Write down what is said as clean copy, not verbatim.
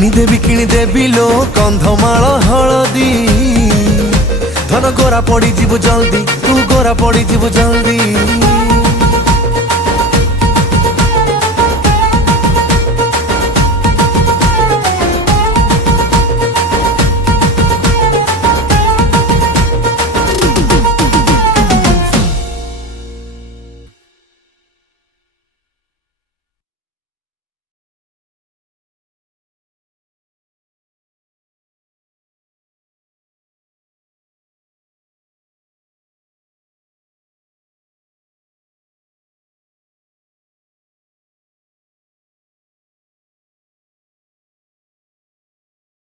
କିଣିଦେବି ଲୋ କନ୍ଧମାଳ ହଳଦୀ। ଧନ ଗୋରା ପଡ଼ିଯିବୁ ଜଲ୍ଦି, ତୁ ଗୋରା ପଡ଼ିଯିବୁ ଜଲ୍ଦି।